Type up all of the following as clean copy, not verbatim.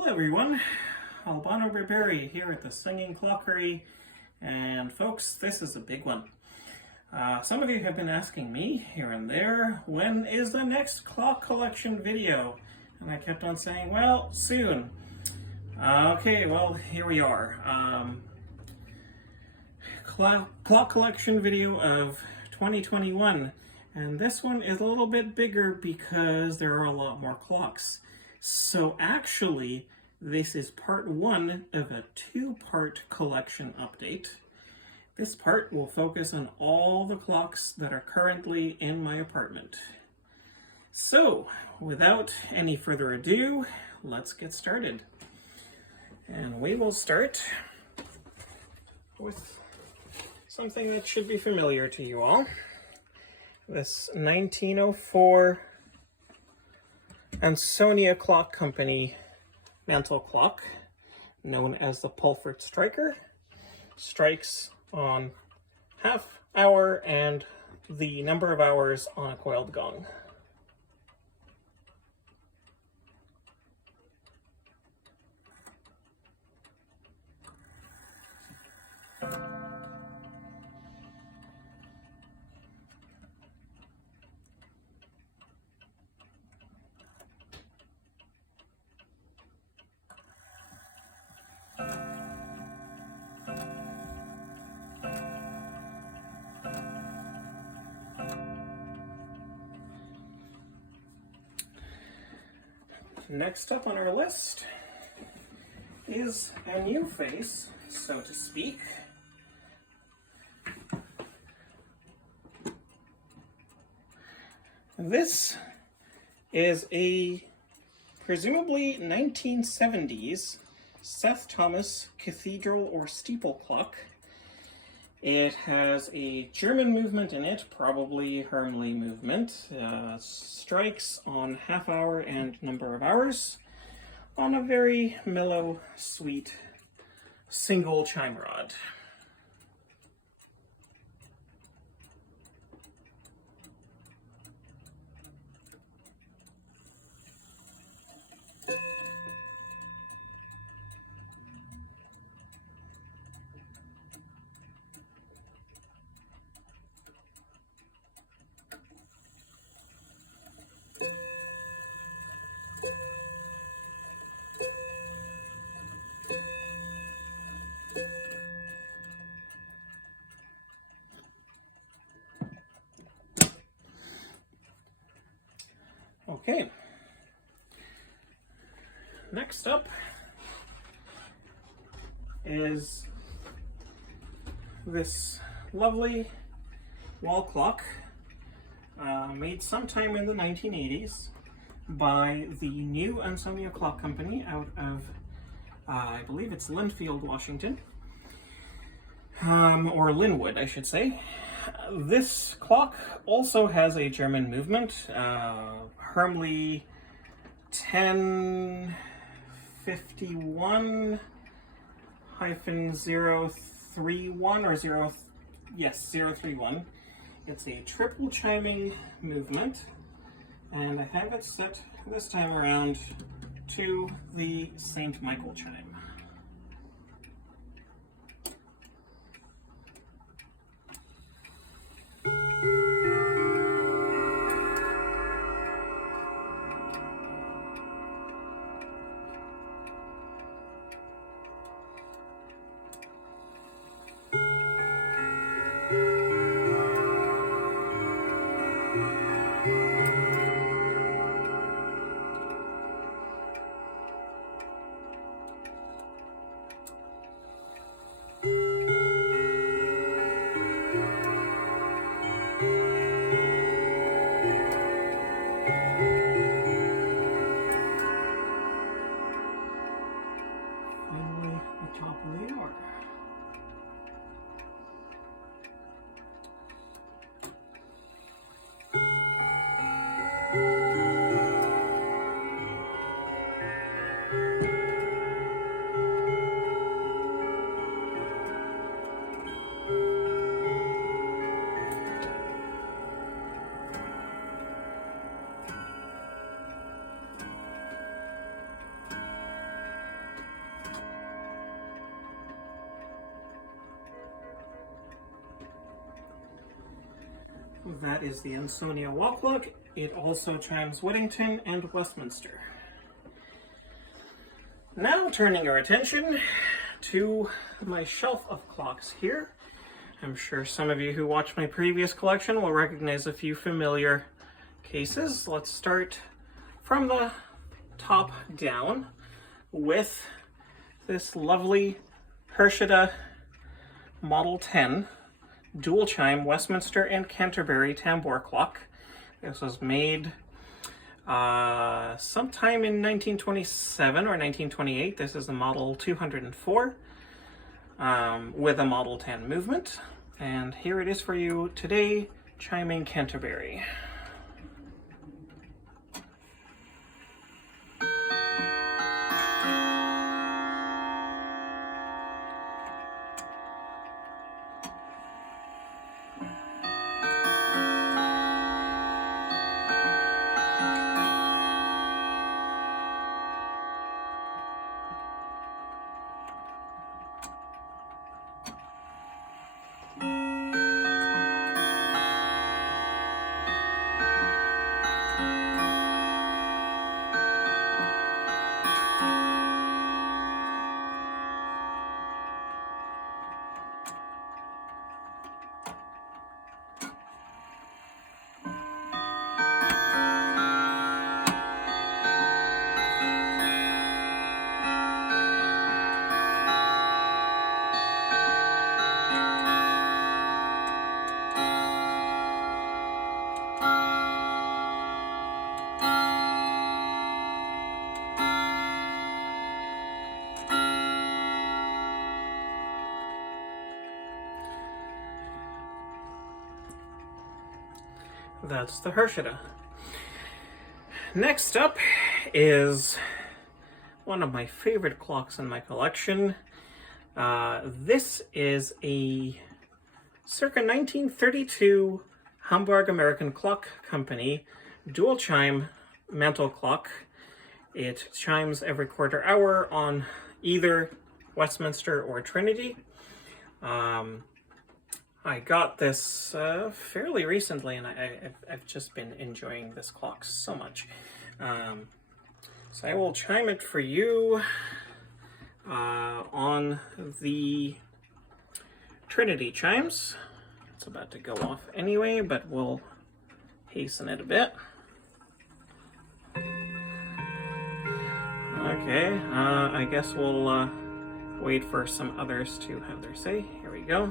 Hello everyone, Albano Barberry here at the Singing Clockery, and folks, this is a big one. Some of you have been asking me here and there, when is the next clock collection video? And I kept on saying, well, soon. Okay, well, here we are. Clock collection video of 2021, and this one is a little bit bigger because there are a lot more clocks. So actually, this is part one of a two-part collection update. This part will focus on all the clocks that are currently in my apartment. So, without any further ado, let's get started. And we will start with something that should be familiar to you all. This 1904 Ansonia Clock Company mantle clock, known as the Pulford Striker, strikes on half hour and the number of hours on a coiled gong. Next up on our list is a new face, so to speak. This is a presumably 1970s Seth Thomas cathedral or steeple clock. It has a German movement in it, probably Herschede movement. Strikes on half hour and number of hours on a very mellow, sweet single chime rod. Okay, next up is this lovely wall clock made sometime in the 1980s by the new Ansonia Clock Company out of, I believe it's Linfield, Washington, or Linwood, I should say. This clock also has a German movement, Herschede 1051-031 or 031. It's a triple chiming movement, and I have it set this time around to the St. Michael chime. That is the Ansonia wall clock. It also chimes Whittington and Westminster. Now turning our attention to my shelf of clocks here. I'm sure some of you who watched my previous collection will recognize a few familiar cases. Let's start from the top down with this lovely Herschede Model 10 dual chime Westminster and Canterbury tambour clock. This was made sometime in 1927 or 1928. This is the Model 204 with a Model 10 movement. And here it is for you today, chiming Canterbury. That's the Herschede. Next up is one of my favorite clocks in my collection. This is a circa 1932 Hamburg American Clock Company dual chime mantle clock. It chimes every quarter hour on either Westminster or Trinity. I got this fairly recently, and I've just been enjoying this clock so much. So I will chime it for you on the Trinity chimes. It's about to go off anyway, but we'll hasten it a bit. Okay, I guess we'll wait for some others to have their say. Here we go.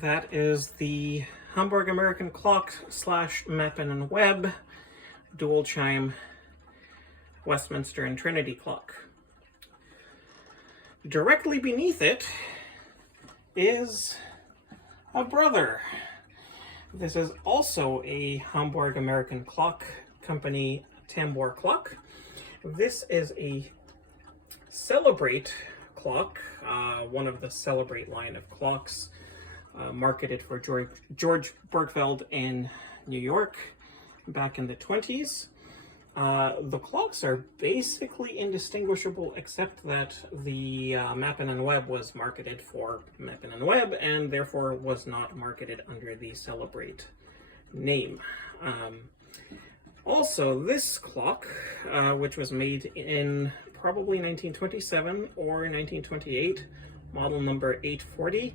That is the Hamburg American Clock / Mappin and Webb dual chime Westminster and Trinity clock. Directly beneath it is a brother. This is also a Hamburg American Clock Company tambour clock. This is a Celebrate clock, one of the Celebrate line of clocks, marketed for George Bergfeld in New York. back in the 20s. The clocks are basically indistinguishable, except that the Mappin and Webb was marketed for Mappin and Webb, and therefore was not marketed under the Celebrate name. Also, this clock, which was made in probably 1927 or 1928, model number 840,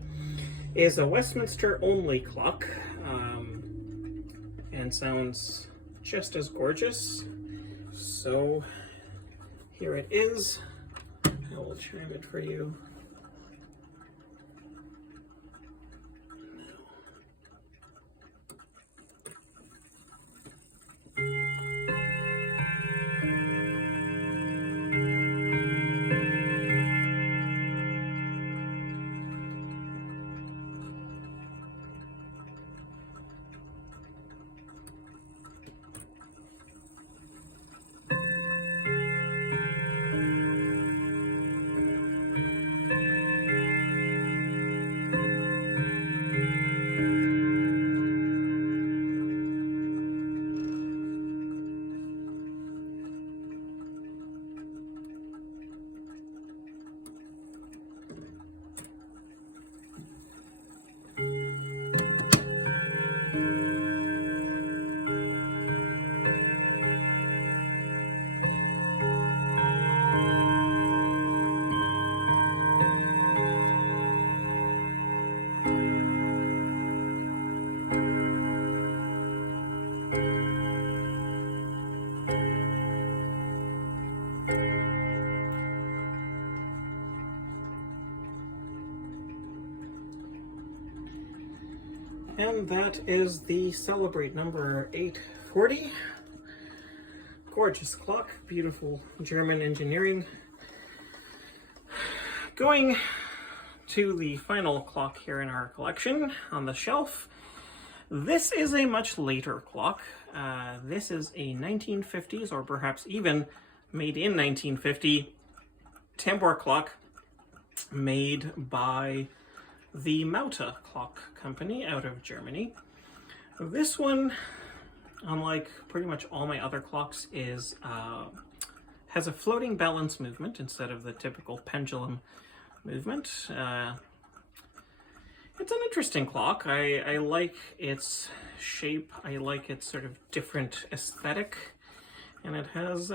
is a Westminster-only clock, and sounds just as gorgeous. So here it is. I will chime it for you. And that is the Celebrate number 840. Gorgeous clock, beautiful German engineering. Going to the final clock here in our collection on the shelf. This is a much later clock. This is a 1950s, or perhaps even made in 1950, tambour clock made by the Mauta Clock Company out of Germany. This one, unlike pretty much all my other clocks, has a floating balance movement instead of the typical pendulum movement. It's an interesting clock. I like its shape. I like its sort of different aesthetic, and it has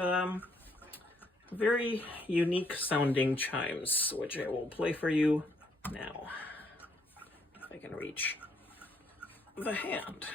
very unique sounding chimes, which I will play for you now. I can reach the hand.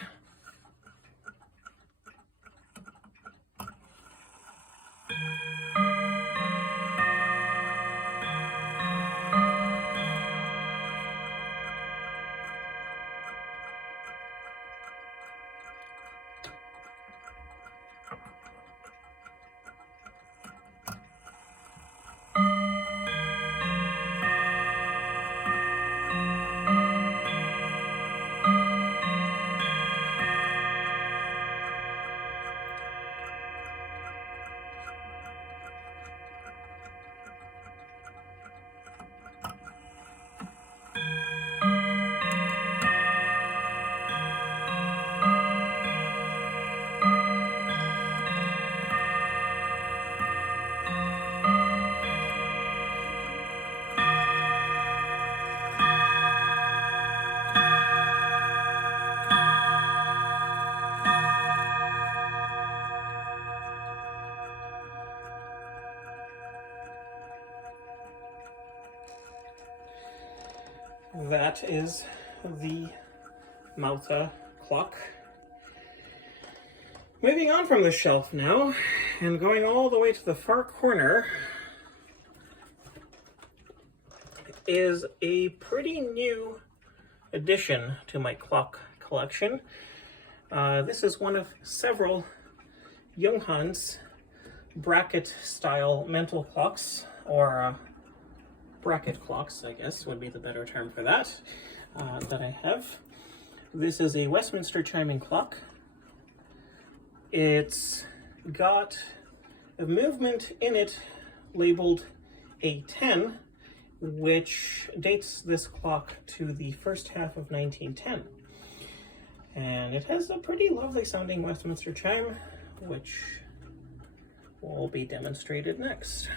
That is the Mauta clock. Moving on from the shelf now, and going all the way to the far corner, is a pretty new addition to my clock collection. This is one of several Junghans bracket-style mantle clocks, or bracket clocks, I guess would be the better term for that, that I have. This is a Westminster chiming clock. It's got a movement in it labeled A10, which dates this clock to the first half of 1910. And it has a pretty lovely sounding Westminster chime, which will be demonstrated next.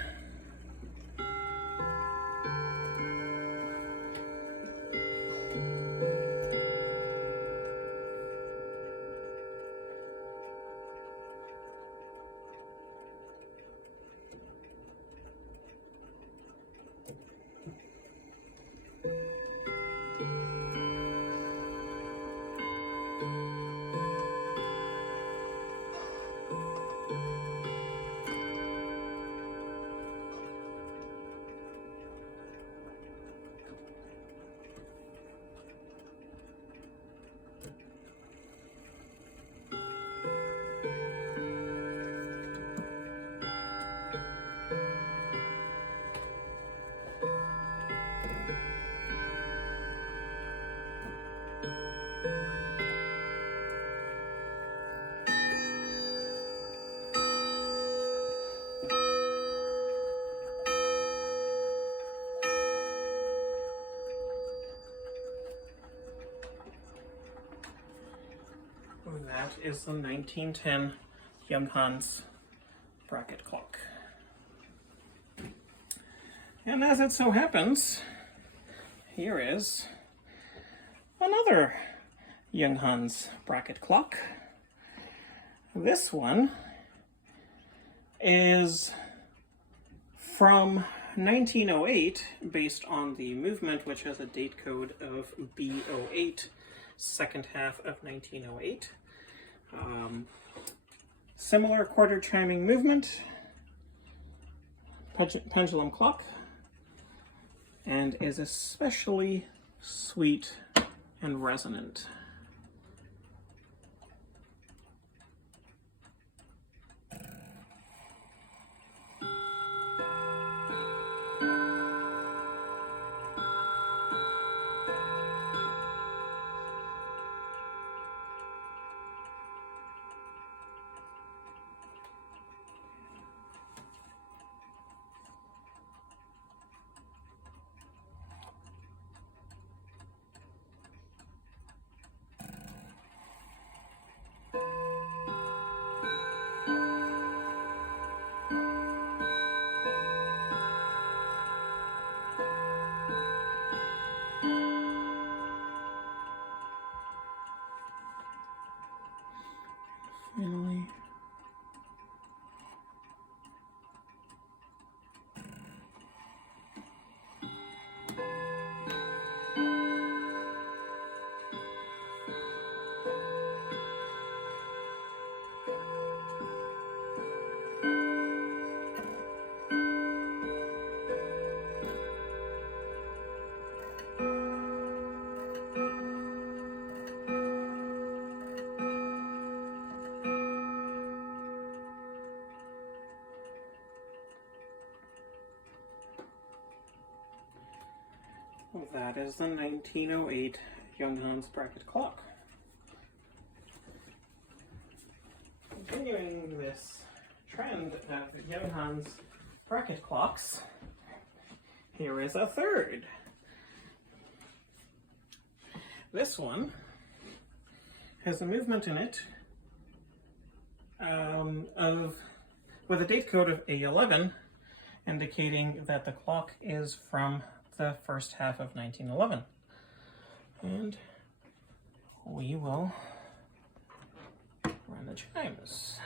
And that is the 1910 Junghans bracket clock. And as it so happens, here is another Junghans bracket clock. This one is from 1908, based on the movement, which has a date code of B08, second half of 1908. Similar quarter chiming movement, pendulum clock, and is especially sweet and resonant. Finally, that is the 1908 Junghans bracket clock. Continuing this trend of Junghans bracket clocks, here is a third. This one has a movement in it with a date code of A11, indicating that the clock is from the first half of 1911. And we will run the chimes.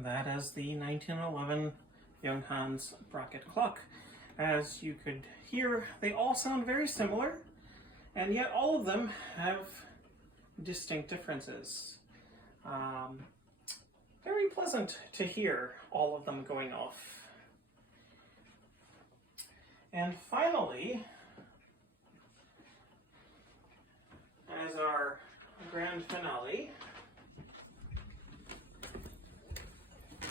And that is the 1911 Junghans bracket clock. As you could hear, they all sound very similar, and yet all of them have distinct differences. Very pleasant to hear all of them going off. And finally, as our grand finale,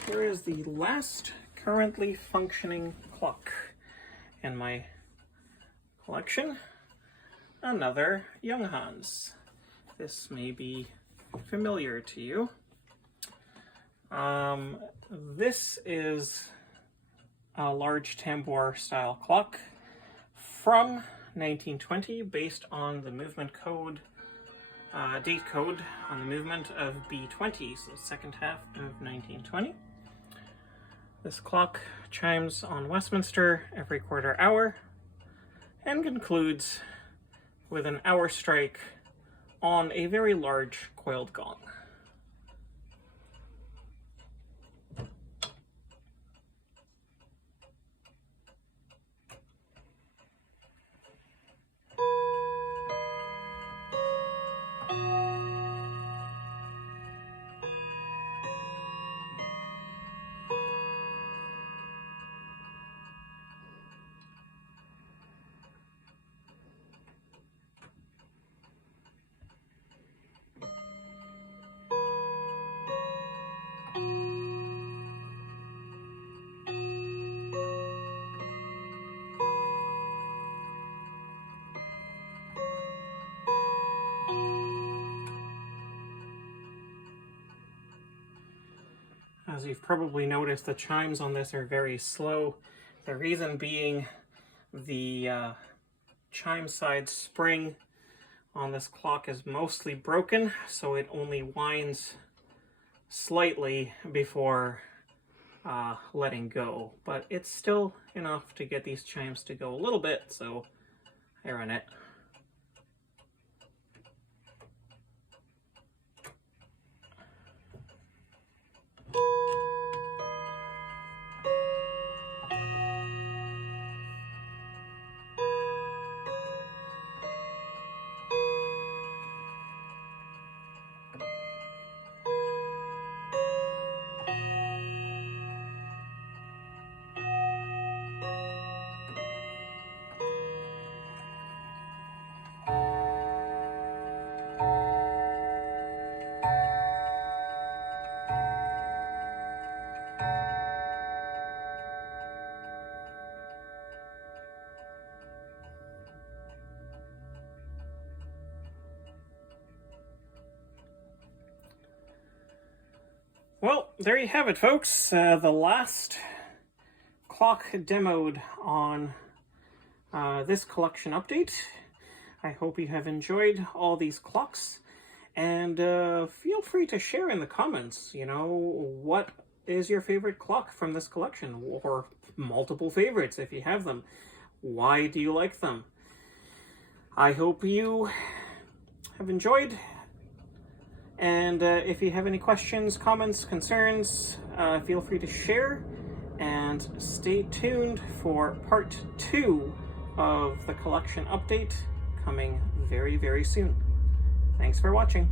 here is the last currently functioning clock in my collection, another Junghans. This may be familiar to you. This is a large tambour style clock from 1920 based on the movement code, date code on the movement of B20, so second half of 1920. This clock chimes on Westminster every quarter hour and concludes with an hour strike on a very large coiled gong. As you've probably noticed, the chimes on this are very slow. The reason being the chime side spring on this clock is mostly broken, so it only winds slightly before letting go. But it's still enough to get these chimes to go a little bit, so I run it. Well, there you have it, folks. The last clock demoed on this collection update. I hope you have enjoyed all these clocks, and feel free to share in the comments, you know, what is your favorite clock from this collection, or multiple favorites if you have them. Why do you like them? I hope you have enjoyed. And if you have any questions, comments, concerns, feel free to share, and stay tuned for part 2 of the collection update coming very, very soon. Thanks for watching.